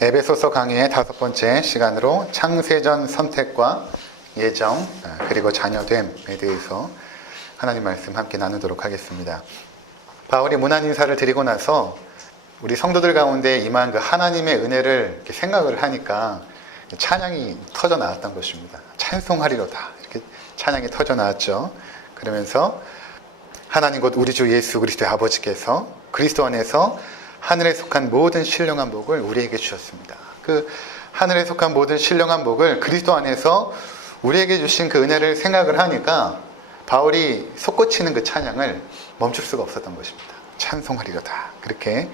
에베소서 강의의 5번째 시간으로 창세전 선택과 예정 그리고 자녀됨에 대해서 하나님 말씀 함께 나누도록 하겠습니다. 바울이 문안 인사를 드리고 나서 우리 성도들 가운데 임한 그 하나님의 은혜를 이렇게 생각을 하니까 찬양이 터져 나왔던 것입니다. 찬송하리로다 이렇게 찬양이 터져 나왔죠. 그러면서 하나님 곧 우리 주 예수 그리스도의 아버지께서 그리스도 안에서 하늘에 속한 모든 신령한 복을 우리에게 주셨습니다. 그 하늘에 속한 모든 신령한 복을 그리스도 안에서 우리에게 주신 그 은혜를 생각을 하니까 바울이 솟구치는 그 찬양을 멈출 수가 없었던 것입니다. 찬송하리로다 그렇게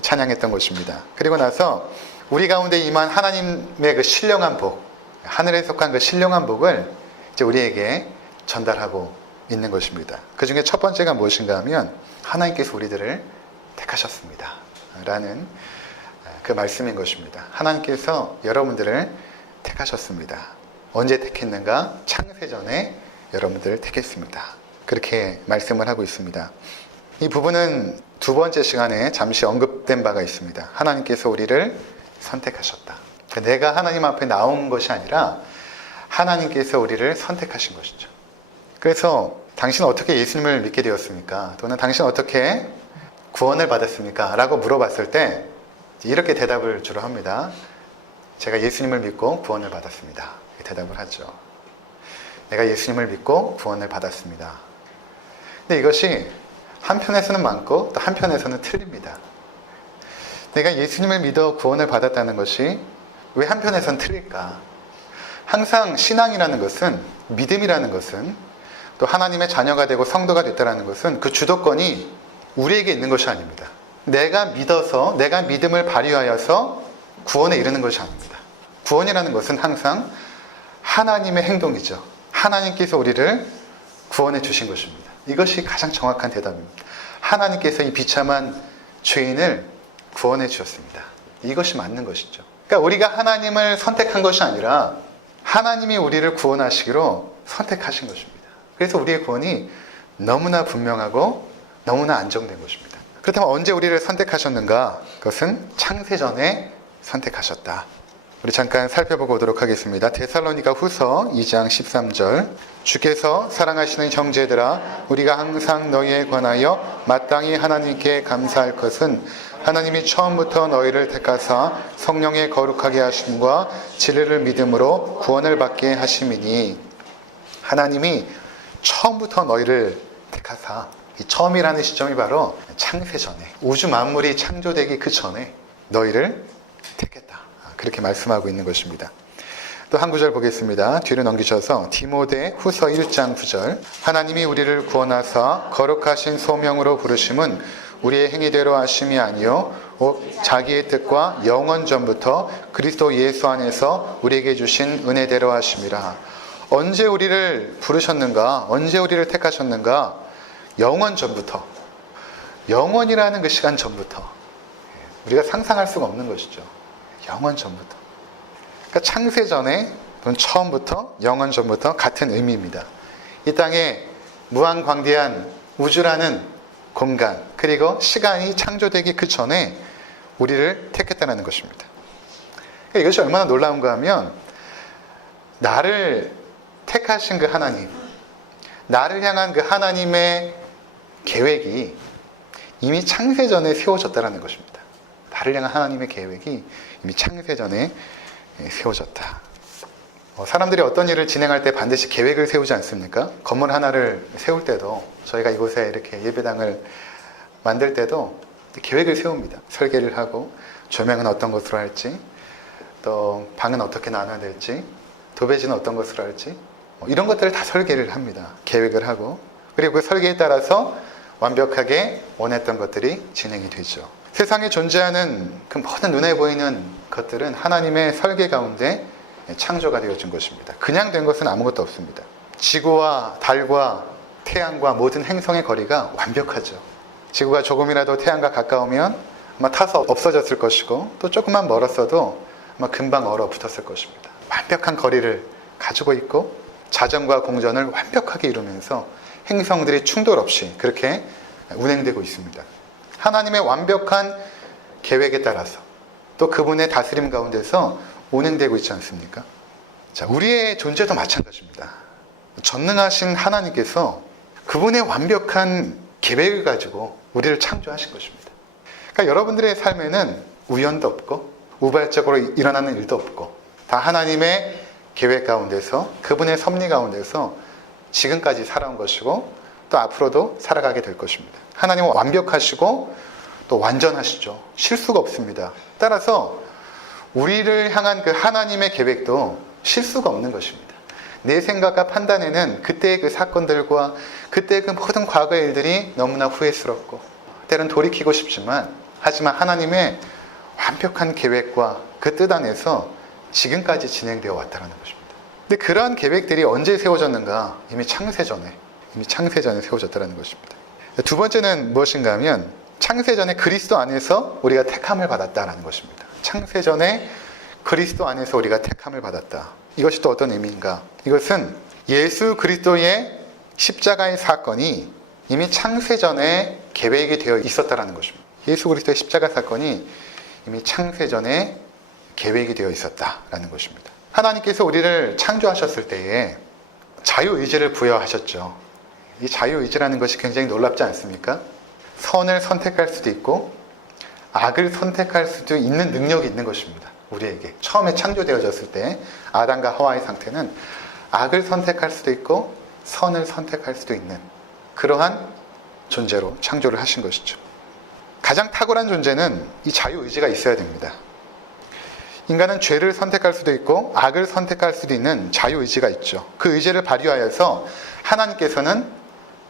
찬양했던 것입니다. 그리고 나서 우리 가운데 임한 하나님의 그 신령한 복, 하늘에 속한 그 신령한 복을 이제 우리에게 전달하고 있는 것입니다. 그 중에 첫 번째가 무엇인가 하면 하나님께서 우리들을 택하셨습니다 라는 그 말씀인 것입니다. 하나님께서 여러분들을 택하셨습니다. 언제 택했는가? 창세전에 여러분들을 택했습니다. 그렇게 말씀을 하고 있습니다. 이 부분은 두 번째 시간에 잠시 언급된 바가 있습니다. 하나님께서 우리를 선택하셨다. 내가 하나님 앞에 나온 것이 아니라 하나님께서 우리를 선택하신 것이죠. 그래서 당신은 어떻게 예수님을 믿게 되었습니까? 또는 당신은 어떻게 구원을 받았습니까? 라고 물어봤을 때 이렇게 대답을 주로 합니다. 제가 예수님을 믿고 구원을 받았습니다. 이렇게 대답을 하죠. 내가 예수님을 믿고 구원을 받았습니다. 근데 이것이 한편에서는 맞고 또 한편에서는 틀립니다. 내가 예수님을 믿어 구원을 받았다는 것이 왜 한편에서는 틀릴까? 항상 신앙이라는 것은, 믿음이라는 것은, 또 하나님의 자녀가 되고 성도가 됐다는 것은 그 주도권이 우리에게 있는 것이 아닙니다. 내가 믿어서, 내가 믿음을 발휘하여서 구원에 이르는 것이 아닙니다. 구원이라는 것은 항상 하나님의 행동이죠. 하나님께서 우리를 구원해 주신 것입니다. 이것이 가장 정확한 대답입니다. 하나님께서 이 비참한 죄인을 구원해 주셨습니다. 이것이 맞는 것이죠. 그러니까 우리가 하나님을 선택한 것이 아니라 하나님이 우리를 구원하시기로 선택하신 것입니다. 그래서 우리의 구원이 너무나 분명하고 너무나 안정된 것입니다. 그렇다면 언제 우리를 선택하셨는가? 그것은 창세전에 선택하셨다. 우리 잠깐 살펴보고 오도록 하겠습니다. 데살로니가 후서 2장 13절 주께서 사랑하시는 형제들아 우리가 항상 너희에 관하여 마땅히 하나님께 감사할 것은 하나님이 처음부터 너희를 택하사 성령의 거룩하게 하심과 진리를 믿음으로 구원을 받게 하심이니 하나님이 처음부터 너희를 택하사 이 처음이라는 시점이 바로 창세전에 우주 만물이 창조되기 그 전에 너희를 택했다. 그렇게 말씀하고 있는 것입니다. 또 한 구절 보겠습니다. 뒤로 넘기셔서 디모데 후서 1장 9절 하나님이 우리를 구원하사 거룩하신 소명으로 부르심은 우리의 행위대로 하심이 아니요 곧 자기의 뜻과 영원 전부터 그리스도 예수 안에서 우리에게 주신 은혜대로 하심이라. 언제 우리를 부르셨는가? 언제 우리를 택하셨는가? 영원 전부터. 영원이라는 그 시간 전부터. 우리가 상상할 수가 없는 것이죠. 영원 전부터. 그러니까 창세전에 또는 처음부터 영원 전부터 같은 의미입니다. 이 땅에 무한광대한 우주라는 공간 그리고 시간이 창조되기 그 전에 우리를 택했다는 것입니다. 그러니까 이것이 얼마나 놀라운가 하면 나를 택하신 그 하나님, 나를 향한 그 하나님의 계획이 이미 창세전에 세워졌다는 것입니다. 나를 향한 하나님의 계획이 이미 창세전에 세워졌다. 사람들이 어떤 일을 진행할 때 반드시 계획을 세우지 않습니까? 건물 하나를 세울 때도 저희가 이곳에 이렇게 예배당을 만들 때도 계획을 세웁니다. 설계를 하고 조명은 어떤 것으로 할지 또 방은 어떻게 나눠야 될지 도배지는 어떤 것으로 할지 이런 것들을 다 설계를 합니다. 계획을 하고 그리고 그 설계에 따라서 완벽하게 원했던 것들이 진행이 되죠. 세상에 존재하는 그 모든 눈에 보이는 것들은 하나님의 설계 가운데 창조가 되어진 것입니다. 그냥 된 것은 아무것도 없습니다. 지구와 달과 태양과 모든 행성의 거리가 완벽하죠. 지구가 조금이라도 태양과 가까우면 아마 타서 없어졌을 것이고 또 조금만 멀었어도 아마 금방 얼어붙었을 것입니다. 완벽한 거리를 가지고 있고 자전과 공전을 완벽하게 이루면서 행성들이 충돌 없이 그렇게 운행되고 있습니다. 하나님의 완벽한 계획에 따라서 또 그분의 다스림 가운데서 운행되고 있지 않습니까? 자, 우리의 존재도 마찬가지입니다. 전능하신 하나님께서 그분의 완벽한 계획을 가지고 우리를 창조하신 것입니다. 그러니까 여러분들의 삶에는 우연도 없고 우발적으로 일어나는 일도 없고 다 하나님의 계획 가운데서 그분의 섭리 가운데서 지금까지 살아온 것이고 또 앞으로도 살아가게 될 것입니다. 하나님은 완벽하시고 또 완전하시죠. 실수가 없습니다. 따라서 우리를 향한 그 하나님의 계획도 실수가 없는 것입니다. 내 생각과 판단에는 그때의 그 사건들과 그때의 그 모든 과거의 일들이 너무나 후회스럽고 때로는 돌이키고 싶지만 하지만 하나님의 완벽한 계획과 그 뜻 안에서 지금까지 진행되어 왔다는 것입니다. 근데 그러한 계획들이 언제 세워졌는가? 이미 창세전에 세워졌다는 것입니다. 두 번째는 무엇인가 하면 창세전에 그리스도 안에서 우리가 택함을 받았다는 것입니다. 창세전에 그리스도 안에서 우리가 택함을 받았다. 이것이 또 어떤 의미인가? 이것은 예수 그리스도의 십자가의 사건이 이미 창세전에 계획이 되어 있었다는 것입니다. 예수 그리스도의 십자가 사건이 이미 창세전에 계획이 되어 있었다라는 것입니다. 하나님께서 우리를 창조하셨을 때에 자유의지를 부여하셨죠. 이 자유의지라는 것이 굉장히 놀랍지 않습니까? 선을 선택할 수도 있고 악을 선택할 수도 있는 능력이 있는 것입니다. 우리에게 처음에 창조되어졌을 때 아담과 하와의 상태는 악을 선택할 수도 있고 선을 선택할 수도 있는 그러한 존재로 창조를 하신 것이죠. 가장 탁월한 존재는 이 자유의지가 있어야 됩니다. 인간은 죄를 선택할 수도 있고 악을 선택할 수도 있는 자유의지가 있죠. 그 의지를 발휘하여서 하나님께서는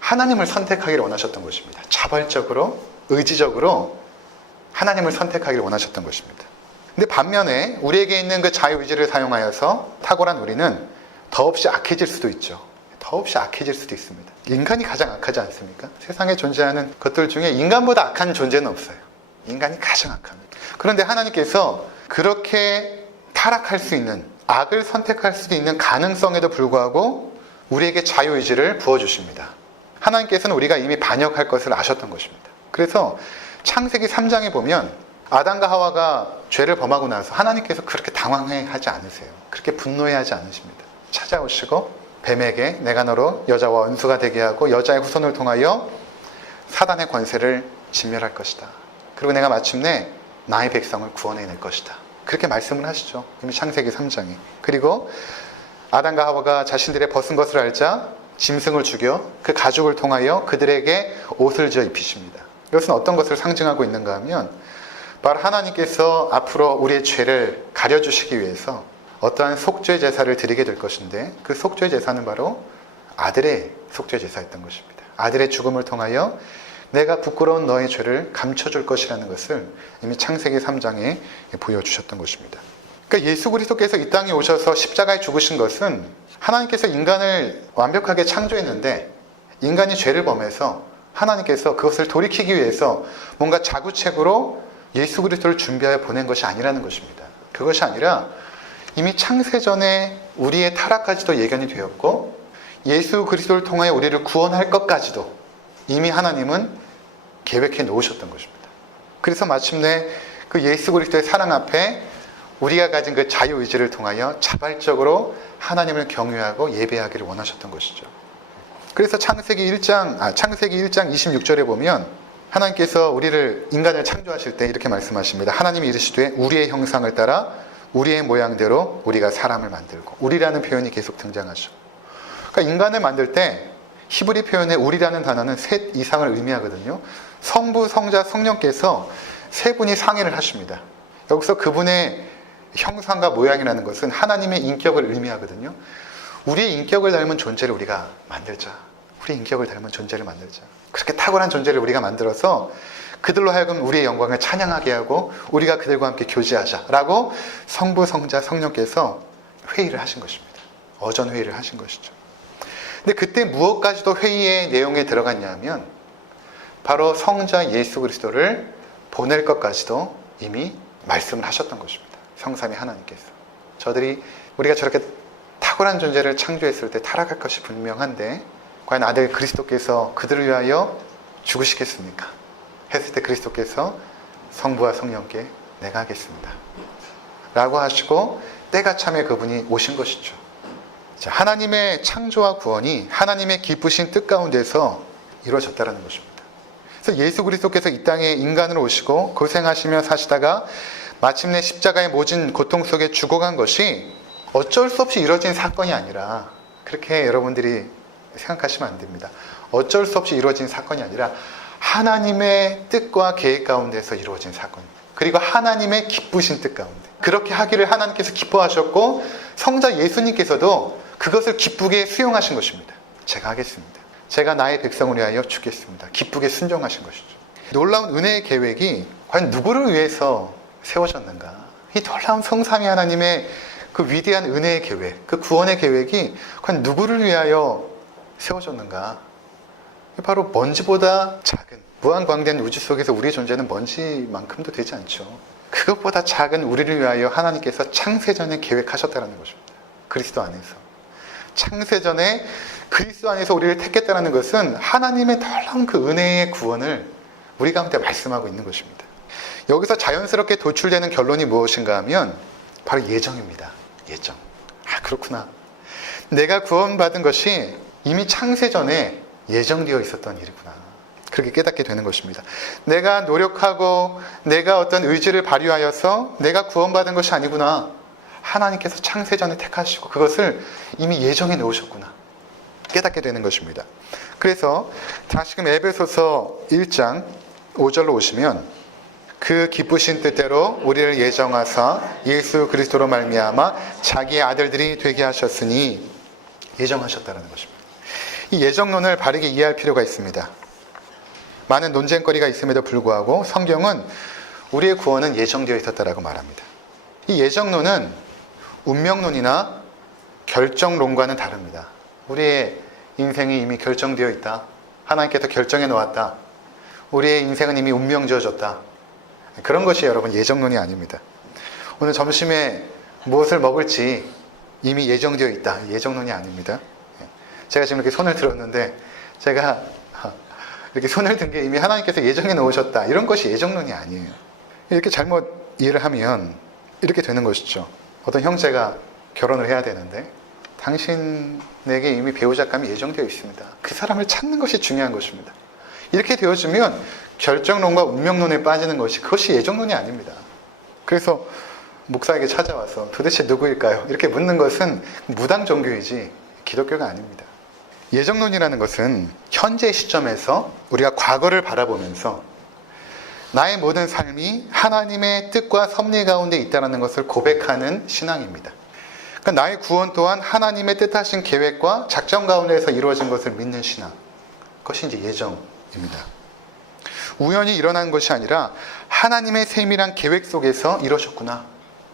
하나님을 선택하기를 원하셨던 것입니다. 자발적으로, 의지적으로 하나님을 선택하기를 원하셨던 것입니다. 근데 반면에 우리에게 있는 그 자유의지를 사용하여서 탁월한 우리는 더없이 악해질 수도 있죠. 더없이 악해질 수도 있습니다. 인간이 가장 악하지 않습니까? 세상에 존재하는 것들 중에 인간보다 악한 존재는 없어요. 인간이 가장 악합니다. 그런데 하나님께서 그렇게 타락할 수 있는, 악을 선택할 수도 있는 가능성에도 불구하고 우리에게 자유의지를 부어주십니다. 하나님께서는 우리가 이미 반역할 것을 아셨던 것입니다. 그래서 창세기 3장에 보면 아담과 하와가 죄를 범하고 나서 하나님께서 그렇게 당황해하지 않으세요. 그렇게 분노해하지 않으십니다. 찾아오시고 뱀에게 내가 너로 여자와 원수가 되게 하고 여자의 후손을 통하여 사단의 권세를 진멸할 것이다. 그리고 내가 마침내 나의 백성을 구원해낼 것이다. 그렇게 말씀을 하시죠. 이미 창세기 3장에. 그리고 아담과 하와가 자신들의 벗은 것을 알자 짐승을 죽여 그 가죽을 통하여 그들에게 옷을 지어 입히십니다. 이것은 어떤 것을 상징하고 있는가 하면 바로 하나님께서 앞으로 우리의 죄를 가려주시기 위해서 어떠한 속죄 제사를 드리게 될 것인데 그 속죄 제사는 바로 아들의 속죄 제사였던 것입니다. 아들의 죽음을 통하여 내가 부끄러운 너의 죄를 감춰줄 것이라는 것을 이미 창세기 3장에 보여주셨던 것입니다. 그러니까 예수 그리스도께서 이 땅에 오셔서 십자가에 죽으신 것은 하나님께서 인간을 완벽하게 창조했는데 인간이 죄를 범해서 하나님께서 그것을 돌이키기 위해서 뭔가 자구책으로 예수 그리스도를 준비하여 보낸 것이 아니라는 것입니다. 그것이 아니라 이미 창세전에 우리의 타락까지도 예견이 되었고 예수 그리스도를 통하여 우리를 구원할 것까지도 이미 하나님은 계획해 놓으셨던 것입니다. 그래서 마침내 그 예수 그리스도의 사랑 앞에 우리가 가진 그 자유의지를 통하여 자발적으로 하나님을 경외하고 예배하기를 원하셨던 것이죠. 그래서 창세기 1장 26절에 보면 하나님께서 우리를 인간을 창조하실 때 이렇게 말씀하십니다. 하나님이 이르시되 우리의 형상을 따라 우리의 모양대로 우리가 사람을 만들고 우리라는 표현이 계속 등장하죠. 그러니까 인간을 만들 때 히브리 표현의 우리라는 단어는 셋 이상을 의미하거든요. 성부, 성자, 성령께서 세 분이 상의를 하십니다. 여기서 그분의 형상과 모양이라는 것은 하나님의 인격을 의미하거든요. 우리의 인격을 닮은 존재를 우리가 만들자. 우리의 인격을 닮은 존재를 만들자. 그렇게 탁월한 존재를 우리가 만들어서 그들로 하여금 우리의 영광을 찬양하게 하고 우리가 그들과 함께 교제하자라고 성부, 성자, 성령께서 회의를 하신 것입니다. 어전 회의를 하신 것이죠. 근데 그때 무엇까지도 회의의 내용에 들어갔냐 하면 바로 성자 예수 그리스도를 보낼 것까지도 이미 말씀을 하셨던 것입니다. 성삼위 하나님께서. 우리가 저렇게 탁월한 존재를 창조했을 때 타락할 것이 분명한데 과연 아들 그리스도께서 그들을 위하여 죽으시겠습니까? 했을 때 그리스도께서 성부와 성령께 내가 하겠습니다. 라고 하시고 때가 참에 그분이 오신 것이죠. 자, 하나님의 창조와 구원이 하나님의 기쁘신 뜻 가운데서 이루어졌다는 것입니다. 그래서 예수 그리스도께서 이 땅에 인간으로 오시고 고생하시며 사시다가 마침내 십자가의 모진 고통 속에 죽어간 것이 어쩔 수 없이 이루어진 사건이 아니라, 그렇게 여러분들이 생각하시면 안 됩니다. 어쩔 수 없이 이루어진 사건이 아니라 하나님의 뜻과 계획 가운데서 이루어진 사건입니다. 그리고 하나님의 기쁘신 뜻 가운데, 그렇게 하기를 하나님께서 기뻐하셨고 성자 예수님께서도 그것을 기쁘게 수용하신 것입니다. 제가 하겠습니다. 제가 나의 백성을 위하여 죽겠습니다. 기쁘게 순종하신 것이죠. 놀라운 은혜의 계획이 과연 누구를 위해서 세워졌는가? 이 놀라운 성삼위 하나님의 그 위대한 은혜의 계획, 그 구원의 계획이 과연 누구를 위하여 세워졌는가? 바로 먼지보다 작은, 무한광대한 우주 속에서 우리의 존재는 먼지만큼도 되지 않죠. 그것보다 작은 우리를 위하여 하나님께서 창세전에 계획하셨다는 것입니다. 그리스도 안에서. 창세전에 그리스도 안에서 우리를 택했다는 것은 하나님의 놀라운 그 은혜의 구원을 우리 가운데 말씀하고 있는 것입니다. 여기서 자연스럽게 도출되는 결론이 무엇인가 하면 바로 예정입니다. 예정. 아, 그렇구나. 내가 구원받은 것이 이미 창세전에 예정되어 있었던 일이구나. 그렇게 깨닫게 되는 것입니다. 내가 노력하고 내가 어떤 의지를 발휘하여서 내가 구원받은 것이 아니구나. 하나님께서 창세전에 택하시고 그것을 이미 예정해 놓으셨구나. 깨닫게 되는 것입니다. 그래서 다시금 에베소서 1장 5절로 오시면 그 기쁘신 뜻대로 우리를 예정하사 예수 그리스도로 말미암아 자기의 아들들이 되게 하셨으니, 예정하셨다는 것입니다. 이 예정론을 바르게 이해할 필요가 있습니다. 많은 논쟁거리가 있음에도 불구하고 성경은 우리의 구원은 예정되어 있었다라고 말합니다. 이 예정론은 운명론이나 결정론과는 다릅니다. 우리의 인생이 이미 결정되어 있다. 하나님께서 결정해 놓았다. 우리의 인생은 이미 운명 지어졌다. 그런 것이 여러분 예정론이 아닙니다. 오늘 점심에 무엇을 먹을지 이미 예정되어 있다. 예정론이 아닙니다. 제가 지금 이렇게 손을 들었는데 제가 이렇게 손을 든 게 이미 하나님께서 예정해 놓으셨다. 이런 것이 예정론이 아니에요. 이렇게 잘못 이해를 하면 이렇게 되는 것이죠. 어떤 형제가 결혼을 해야 되는데 당신에게 이미 배우자감이 예정되어 있습니다. 그 사람을 찾는 것이 중요한 것입니다. 이렇게 되어지면 결정론과 운명론에 빠지는 것이, 그것이 예정론이 아닙니다. 그래서 목사에게 찾아와서 도대체 누구일까요? 이렇게 묻는 것은 무당 종교이지 기독교가 아닙니다. 예정론이라는 것은 현재 시점에서 우리가 과거를 바라보면서 나의 모든 삶이 하나님의 뜻과 섭리 가운데 있다는 것을 고백하는 신앙입니다. 그러니까 나의 구원 또한 하나님의 뜻하신 계획과 작정 가운데서 이루어진 것을 믿는 신앙. 그것이 이제 예정입니다. 우연히 일어난 것이 아니라 하나님의 세밀한 계획 속에서 이루어졌구나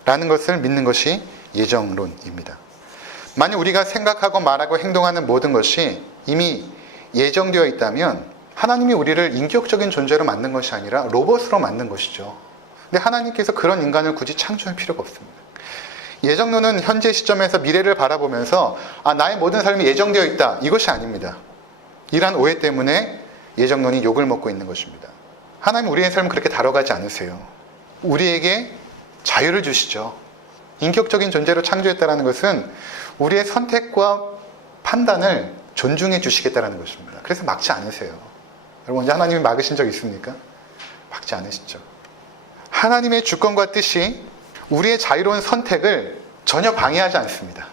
라는 것을 믿는 것이 예정론입니다. 만약 우리가 생각하고 말하고 행동하는 모든 것이 이미 예정되어 있다면 하나님이 우리를 인격적인 존재로 만든 것이 아니라 로봇으로 만든 것이죠. 근데 하나님께서 그런 인간을 굳이 창조할 필요가 없습니다. 예정론은 현재 시점에서 미래를 바라보면서 나의 모든 삶이 예정되어 있다. 이것이 아닙니다. 이러한 오해 때문에 예정론이 욕을 먹고 있는 것입니다. 하나님 우리의 삶을 그렇게 다뤄가지 않으세요. 우리에게 자유를 주시죠. 인격적인 존재로 창조했다는 것은 우리의 선택과 판단을 존중해 주시겠다는 것입니다. 그래서 막지 않으세요. 여러분, 언제 하나님이 막으신 적 있습니까? 막지 않으시죠. 하나님의 주권과 뜻이 우리의 자유로운 선택을 전혀 방해하지 않습니다.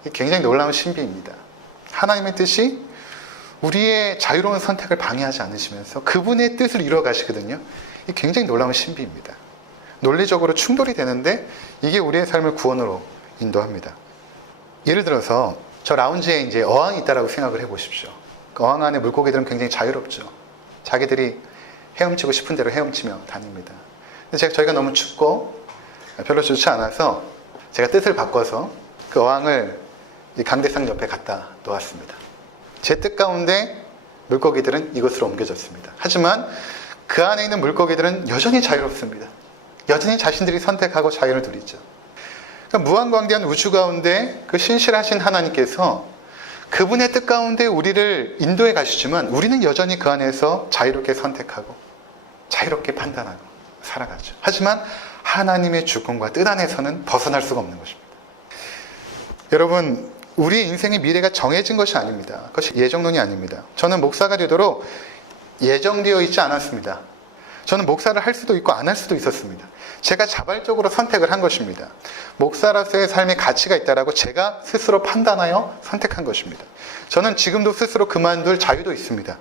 이게 굉장히 놀라운 신비입니다. 하나님의 뜻이 우리의 자유로운 선택을 방해하지 않으시면서 그분의 뜻을 이루어 가시거든요. 이게 굉장히 놀라운 신비입니다. 논리적으로 충돌이 되는데 이게 우리의 삶을 구원으로 인도합니다. 예를 들어서 저 라운지에 이제 어항이 있다라고 생각을 해보십시오. 그 어항 안에 물고기들은 굉장히 자유롭죠. 자기들이 헤엄치고 싶은 대로 헤엄치며 다닙니다. 근데 저희가 너무 춥고 별로 좋지 않아서 제가 뜻을 바꿔서 그 어항을 이 강대상 옆에 갖다 놓았습니다. 제 뜻 가운데 물고기들은 이곳으로 옮겨졌습니다. 하지만 그 안에 있는 물고기들은 여전히 자유롭습니다. 여전히 자신들이 선택하고 자유를 누리죠. 그러니까 무한광대한 우주 가운데 그 신실하신 하나님께서 그분의 뜻 가운데 우리를 인도해 가시지만 우리는 여전히 그 안에서 자유롭게 선택하고 자유롭게 판단하고 살아가죠. 하지만 하나님의 주권과 뜻 안에서는 벗어날 수가 없는 것입니다. 여러분, 우리 인생의 미래가 정해진 것이 아닙니다. 그것이 예정론이 아닙니다. 저는 목사가 되도록 예정되어 있지 않았습니다. 저는 목사를 할 수도 있고 안 할 수도 있었습니다. 제가 자발적으로 선택을 한 것입니다. 목사로서의 삶의 가치가 있다라고 제가 스스로 판단하여 선택한 것입니다. 저는 지금도 스스로 그만둘 자유도 있습니다.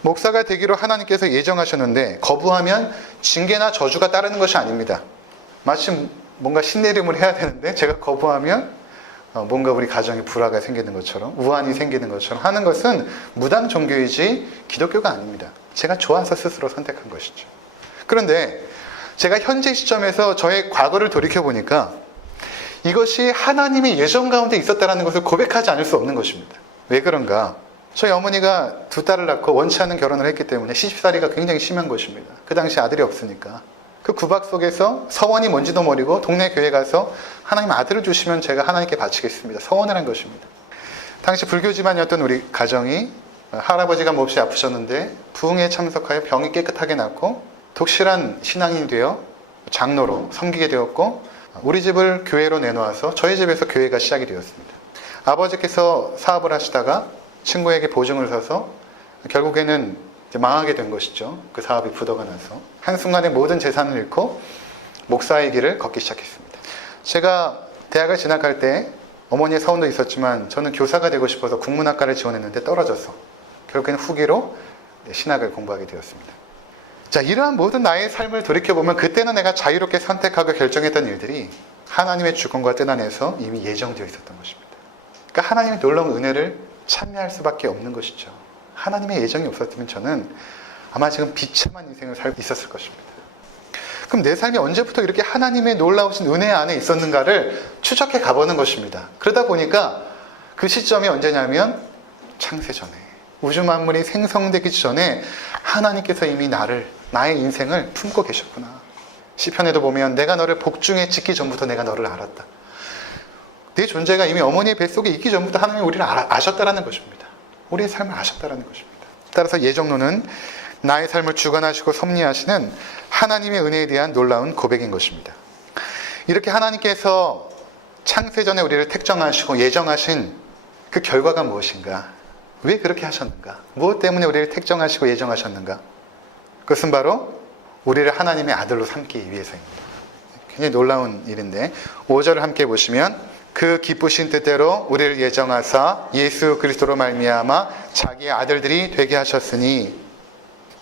목사가 되기로 하나님께서 예정하셨는데 거부하면 징계나 저주가 따르는 것이 아닙니다. 마치 뭔가 신내림을 해야 되는데 제가 거부하면 뭔가 우리 가정에 불화가 생기는 것처럼, 우환이 생기는 것처럼 하는 것은 무당 종교이지 기독교가 아닙니다. 제가 좋아서 스스로 선택한 것이죠. 그런데 제가 현재 시점에서 저의 과거를 돌이켜보니까 이것이 하나님의 예정 가운데 있었다는 것을 고백하지 않을 수 없는 것입니다. 왜 그런가? 저희 어머니가 2딸을 낳고 원치 않는 결혼을 했기 때문에 시집살이가 굉장히 심한 것입니다. 그 당시 아들이 없으니까. 그 구박 속에서 서원이 뭔지도 모르고 동네 교회 가서 하나님 아들을 주시면 제가 하나님께 바치겠습니다. 서원을 한 것입니다. 당시 불교 집안이었던 우리 가정이 할아버지가 몹시 아프셨는데 부흥에 참석하여 병이 깨끗하게 낫고 독실한 신앙인이 되어 장로로 섬기게 되었고, 우리 집을 교회로 내놓아서 저희 집에서 교회가 시작이 되었습니다. 아버지께서 사업을 하시다가 친구에게 보증을 서서 결국에는 망하게 된 것이죠. 그 사업이 부도가 나서 한순간에 모든 재산을 잃고 목사의 길을 걷기 시작했습니다. 제가 대학을 진학할 때 어머니의 서운도 있었지만 저는 교사가 되고 싶어서 국문학과를 지원했는데 떨어져서 결국에는 후기로 신학을 공부하게 되었습니다. 자, 이러한 모든 나의 삶을 돌이켜보면 그때는 내가 자유롭게 선택하고 결정했던 일들이 하나님의 주권과 뜻 안에서 이미 예정되어 있었던 것입니다. 그러니까 하나님의 놀라운 은혜를 참여할 수밖에 없는 것이죠. 하나님의 예정이 없었으면 저는 아마 지금 비참한 인생을 살고 있었을 것입니다. 그럼 내 삶이 언제부터 이렇게 하나님의 놀라우신 은혜 안에 있었는가를 추적해 가보는 것입니다. 그러다 보니까 그 시점이 언제냐면 창세전에, 우주 만물이 생성되기 전에 하나님께서 이미 나의 인생을 품고 계셨구나. 시편에도 보면 내가 너를 복중에 짓기 전부터 내가 너를 알았다. 내 존재가 이미 어머니의 뱃속에 있기 전부터 하나님이 우리를 아셨다라는 것입니다. 우리의 삶을 아셨다라는 것입니다. 따라서 예정론은 나의 삶을 주관하시고 섭리하시는 하나님의 은혜에 대한 놀라운 고백인 것입니다. 이렇게 하나님께서 창세전에 우리를 택정하시고 예정하신 그 결과가 무엇인가? 왜 그렇게 하셨는가? 무엇 때문에 우리를 택정하시고 예정하셨는가? 그것은 바로 우리를 하나님의 아들로 삼기 위해서입니다. 굉장히 놀라운 일인데 5절을 함께 보시면 그 기쁘신 뜻대로 우리를 예정하사 예수 그리스도로 말미암아 자기의 아들들이 되게 하셨으니,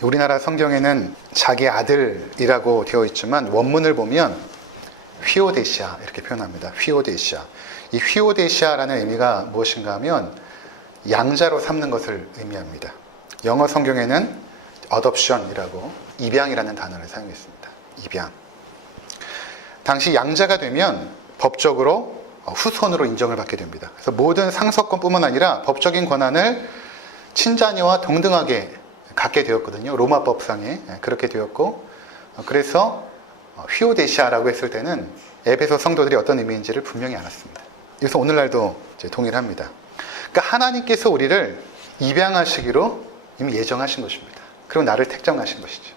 우리나라 성경에는 자기의 아들이라고 되어 있지만 원문을 보면 휘오데시아 이렇게 표현합니다. 휘오데시아. 이 휘오데시아라는 의미가 무엇인가 하면 양자로 삼는 것을 의미합니다. 영어 성경에는 adoption이라고 입양이라는 단어를 사용했습니다. 입양. 당시 양자가 되면 법적으로 후손으로 인정을 받게 됩니다. 그래서 모든 상속권뿐만 아니라 법적인 권한을 친자녀와 동등하게 갖게 되었거든요. 로마법상에 그렇게 되었고, 그래서 휘오데시아라고 했을 때는 에베소 성도들이 어떤 의미인지를 분명히 알았습니다. 그래서 오늘날도 동일합니다. 그러니까 하나님께서 우리를 입양하시기로 이미 예정하신 것입니다. 그리고 나를 택정하신 것이죠.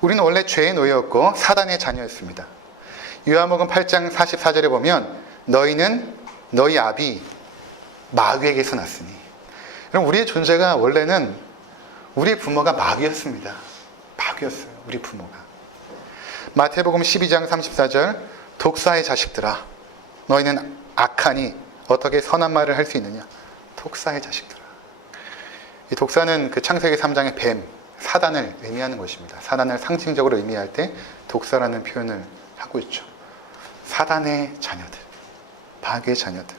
우리는 원래 죄의 노예였고 사단의 자녀였습니다. 요한복음 8장 44절에 보면 너희는 너희 아비 마귀에게서 났으니, 그럼 우리의 존재가 원래는 우리의 부모가 마귀였습니다. 마귀였어요. 우리 부모가. 마태복음 12장 34절 독사의 자식들아 너희는 악하니 어떻게 선한 말을 할 수 있느냐. 독사의 자식들아. 이 독사는 그 창세기 3장의 뱀, 사단을 의미하는 것입니다. 사단을 상징적으로 의미할 때 독사라는 표현을 하고 있죠. 사단의 자녀들, 마귀의 자녀들.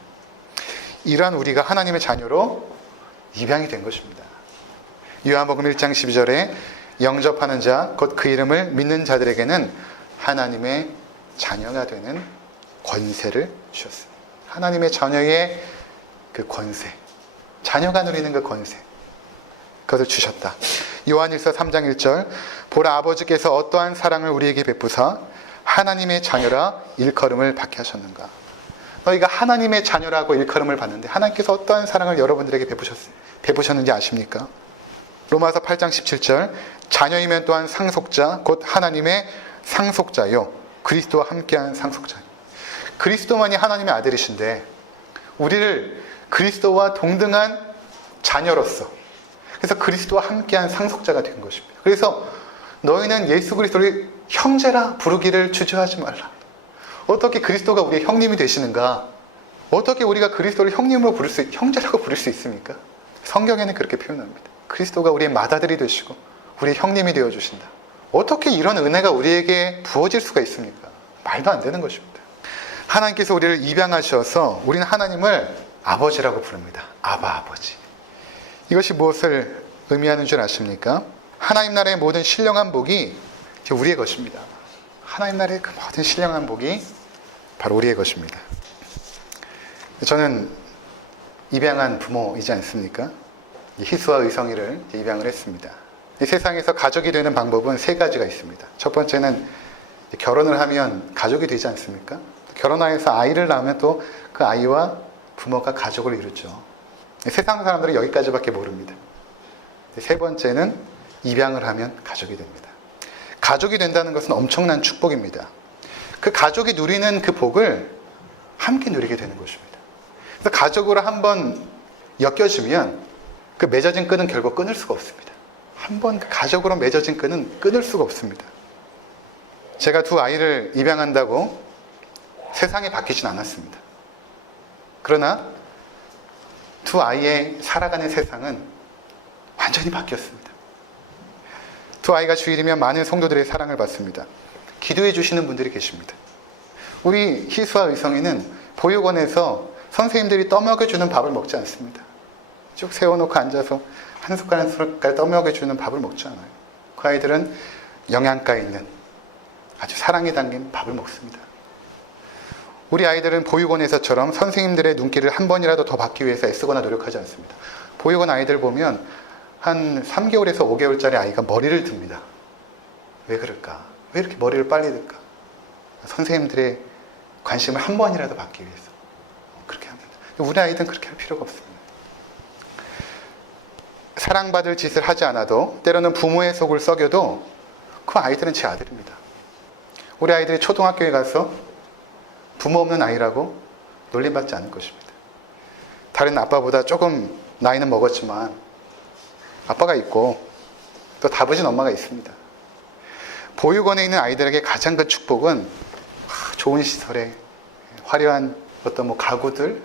이러한 우리가 하나님의 자녀로 입양이 된 것입니다. 요한복음 1장 12절에 영접하는 자, 곧 그 이름을 믿는 자들에게는 하나님의 자녀가 되는 권세를 주셨습니다. 하나님의 자녀의 그 권세, 자녀가 누리는 그 권세, 그것을 주셨다. 요한일서 3장 1절 보라 아버지께서 어떠한 사랑을 우리에게 베푸사 하나님의 자녀라 일컬음을 받게 하셨는가. 너희가 하나님의 자녀라고 일컬음을 받는데 하나님께서 어떠한 사랑을 여러분들에게 베푸셨는지 아십니까? 로마서 8장 17절 자녀이면 또한 상속자 곧 하나님의 상속자요 그리스도와 함께한 상속자. 그리스도만이 하나님의 아들이신데 우리를 그리스도와 동등한 자녀로서, 그래서 그리스도와 함께한 상속자가 된 것입니다. 그래서 너희는 예수 그리스도를 형제라 부르기를 주저하지 말라. 어떻게 그리스도가 우리의 형님이 되시는가? 어떻게 우리가 그리스도를 형님으로 형제라고 부를 수 있습니까? 성경에는 그렇게 표현합니다. 그리스도가 우리의 맏아들이 되시고 우리의 형님이 되어주신다. 어떻게 이런 은혜가 우리에게 부어질 수가 있습니까? 말도 안 되는 것입니다. 하나님께서 우리를 입양하셔서 우리는 하나님을 아버지라고 부릅니다. 아바, 아버지. 이것이 무엇을 의미하는 줄 아십니까? 하나님 나라의 모든 신령한 복이 우리의 것입니다. 하나님 나라의 그 모든 신령한 복이 바로 우리의 것입니다. 저는 입양한 부모이지 않습니까? 희수와 의성이를 입양을 했습니다. 이 세상에서 가족이 되는 방법은 세 가지가 있습니다. 첫 번째는 결혼을 하면 가족이 되지 않습니까? 결혼하여서 아이를 낳으면 또 그 아이와 부모가 가족을 이루죠. 세상 사람들은 여기까지밖에 모릅니다. 세 번째는 입양을 하면 가족이 됩니다. 가족이 된다는 것은 엄청난 축복입니다. 그 가족이 누리는 그 복을 함께 누리게 되는 것입니다. 그래서 가족으로 한번 엮여지면 그 맺어진 끈은 결국 끊을 수가 없습니다. 한번 그 가족으로 맺어진 끈은 끊을 수가 없습니다. 제가 두 아이를 입양한다고 세상이 바뀌진 않았습니다. 그러나 두 아이의 살아가는 세상은 완전히 바뀌었습니다. 두 아이가 주일이면 많은 성도들의 사랑을 받습니다. 기도해 주시는 분들이 계십니다. 우리 희수와 의성이는 보육원에서 선생님들이 떠먹여주는 밥을 먹지 않습니다. 쭉 세워놓고 앉아서 한 숟갈 한 숟갈 떠먹여주는 밥을 먹지 않아요. 그 아이들은 영양가 있는 아주 사랑이 담긴 밥을 먹습니다. 우리 아이들은 보육원에서처럼 선생님들의 눈길을 한 번이라도 더 받기 위해서 애쓰거나 노력하지 않습니다. 보육원 아이들 보면 한 3개월에서 5개월짜리 아이가 머리를 듭니다. 왜 그럴까? 왜 이렇게 머리를 빨리 들까? 선생님들의 관심을 한 번이라도 받기 위해서 그렇게 합니다. 우리 아이들은 그렇게 할 필요가 없습니다. 사랑받을 짓을 하지 않아도 때로는 부모의 속을 썩여도 그 아이들은 제 아들입니다. 우리 아이들이 초등학교에 가서 부모 없는 아이라고 놀림받지 않을 것입니다. 다른 아빠보다 조금 나이는 먹었지만 아빠가 있고 또 다부진 엄마가 있습니다. 보육원에 있는 아이들에게 가장 큰 축복은 좋은 시설에 화려한 어떤 가구들,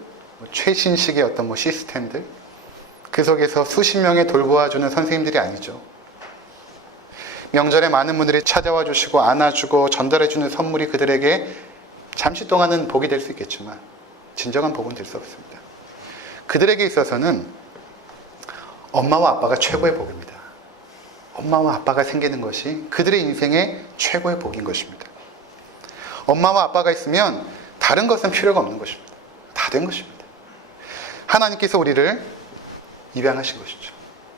최신식의 어떤 시스템들, 그 속에서 수십 명의 돌보아주는 선생님들이 아니죠. 명절에 많은 분들이 찾아와 주시고 안아주고 전달해주는 선물이 그들에게 잠시 동안은 복이 될 수 있겠지만 진정한 복은 될 수 없습니다. 그들에게 있어서는 엄마와 아빠가 최고의 복입니다. 엄마와 아빠가 생기는 것이 그들의 인생의 최고의 복인 것입니다. 엄마와 아빠가 있으면 다른 것은 필요가 없는 것입니다. 다 된 것입니다. 하나님께서 우리를 입양하신 것이죠.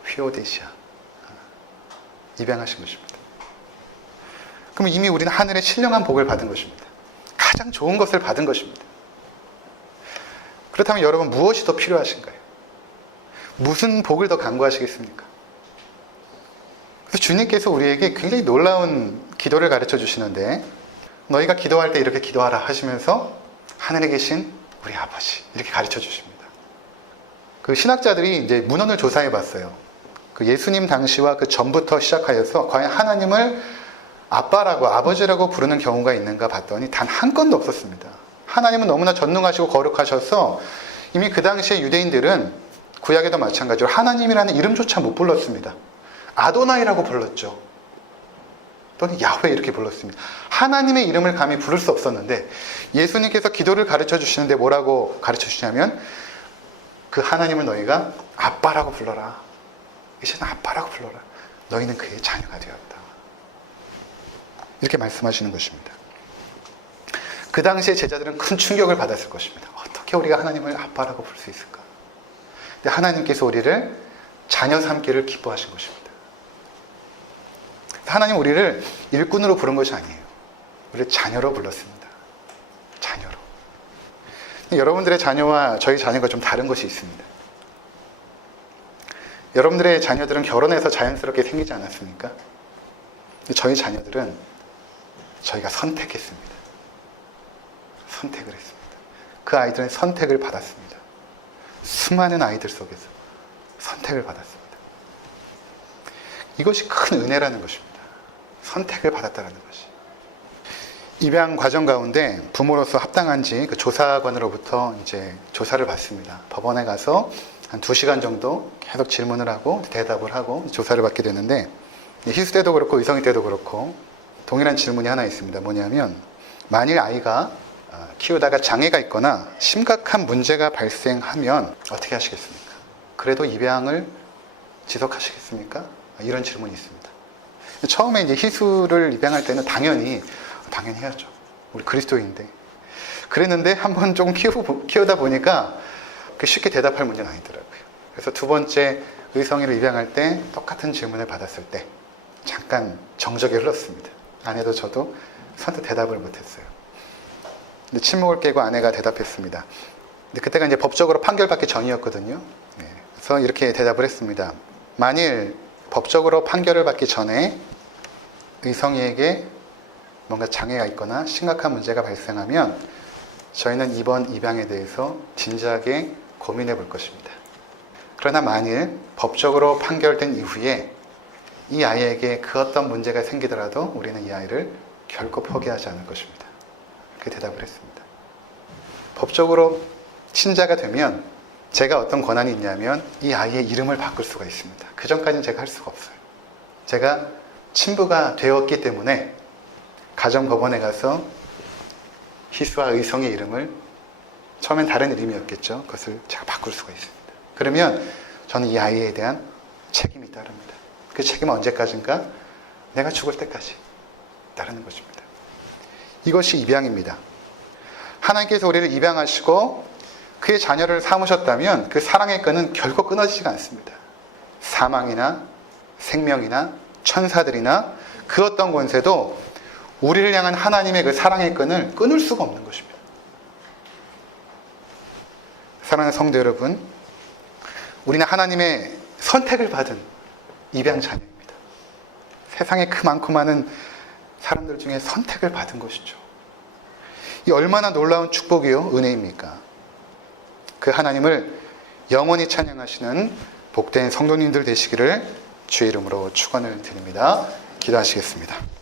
휘오데시아. 입양하신 것입니다. 그럼 이미 우리는 하늘의 신령한 복을 받은 것입니다. 가장 좋은 것을 받은 것입니다. 그렇다면 여러분 무엇이 더 필요하신가요? 무슨 복을 더 간구하시겠습니까? 그래서 주님께서 우리에게 굉장히 놀라운 기도를 가르쳐 주시는데 너희가 기도할 때 이렇게 기도하라 하시면서 하늘에 계신 우리 아버지 이렇게 가르쳐 주십니다. 그 신학자들이 이제 문헌을 조사해 봤어요. 그 예수님 당시와 그 전부터 시작하여서 과연 하나님을 아빠라고 아버지라고 부르는 경우가 있는가 봤더니 단 한 건도 없었습니다. 하나님은 너무나 전능하시고 거룩하셔서 이미 그 당시에 유대인들은 구약에도 마찬가지로 하나님이라는 이름조차 못 불렀습니다. 아도나이라고 불렀죠. 또는 야훼 이렇게 불렀습니다. 하나님의 이름을 감히 부를 수 없었는데 예수님께서 기도를 가르쳐 주시는데 뭐라고 가르쳐 주시냐면 그 하나님을 너희가 아빠라고 불러라. 이제는 아빠라고 불러라. 너희는 그의 자녀가 되었다. 이렇게 말씀하시는 것입니다. 그 당시에 제자들은 큰 충격을 받았을 것입니다. 어떻게 우리가 하나님을 아빠라고 부를 수 있을까? 근데 하나님께서 우리를 자녀 삼기를 기뻐하신 것입니다. 하나님 우리를 일꾼으로 부른 것이 아니에요. 우리를 자녀로 불렀습니다. 자녀로. 여러분들의 자녀와 저희 자녀가 좀 다른 것이 있습니다. 여러분들의 자녀들은 결혼해서 자연스럽게 생기지 않았습니까? 저희 자녀들은 저희가 선택했습니다. 선택을 했습니다. 그 아이들은 선택을 받았습니다. 수많은 아이들 속에서 선택을 받았습니다. 이것이 큰 은혜라는 것입니다. 선택을 받았다는 것이. 입양 과정 가운데 부모로서 합당한지 그 조사관으로부터 이제 조사를 받습니다. 법원에 가서 한 2시간 정도 계속 질문을 하고 대답을 하고 조사를 받게 되는데, 희수 때도 그렇고 의성이 때도 그렇고 동일한 질문이 하나 있습니다. 뭐냐면, 만일 아이가 키우다가 장애가 있거나 심각한 문제가 발생하면 어떻게 하시겠습니까? 그래도 입양을 지속하시겠습니까? 이런 질문이 있습니다. 처음에 이제 희수를 입양할 때는 당연히 해야죠. 우리 그리스도인데. 그랬는데 한번 조금 키우다 보니까 쉽게 대답할 문제는 아니더라고요. 그래서 2번째 의성이를 입양할 때 똑같은 질문을 받았을 때 잠깐 정적이 흘렀습니다. 아내도 저도 선뜻 대답을 못했어요. 근데 침묵을 깨고 아내가 대답했습니다. 근데 그때가 이제 법적으로 판결받기 전이었거든요. 그래서 이렇게 대답을 했습니다. 만일 법적으로 판결을 받기 전에 의성이에게 뭔가 장애가 있거나 심각한 문제가 발생하면 저희는 이번 입양에 대해서 진지하게 고민해 볼 것입니다. 그러나 만일 법적으로 판결된 이후에 이 아이에게 그 어떤 문제가 생기더라도 우리는 이 아이를 결코 포기하지 않을 것입니다. 그렇게 대답을 했습니다. 법적으로 친자가 되면 제가 어떤 권한이 있냐면 이 아이의 이름을 바꿀 수가 있습니다. 그 전까지는 제가 할 수가 없어요. 제가 친부가 되었기 때문에 가정법원에 가서 희수와 의성의 이름을, 처음엔 다른 이름이었겠죠. 그것을 제가 바꿀 수가 있습니다. 그러면 저는 이 아이에 대한 책임이 따릅니다. 그 책임은 언제까지인가? 내가 죽을 때까지 따르는 것입니다. 이것이 입양입니다. 하나님께서 우리를 입양하시고 그의 자녀를 삼으셨다면 그 사랑의 끈은 결코 끊어지지가 않습니다. 사망이나 생명이나 천사들이나 그 어떤 권세도 우리를 향한 하나님의 그 사랑의 끈을 끊을 수가 없는 것입니다. 사랑하는 성도 여러분, 우리는 하나님의 선택을 받은 입양 자녀입니다. 세상에 그 많고 많은 사람들 중에 선택을 받은 것이죠. 이 얼마나 놀라운 축복이요, 은혜입니까? 그 하나님을 영원히 찬양하시는 복된 성도님들 되시기를 주의 이름으로 축원을 드립니다. 기도하시겠습니다.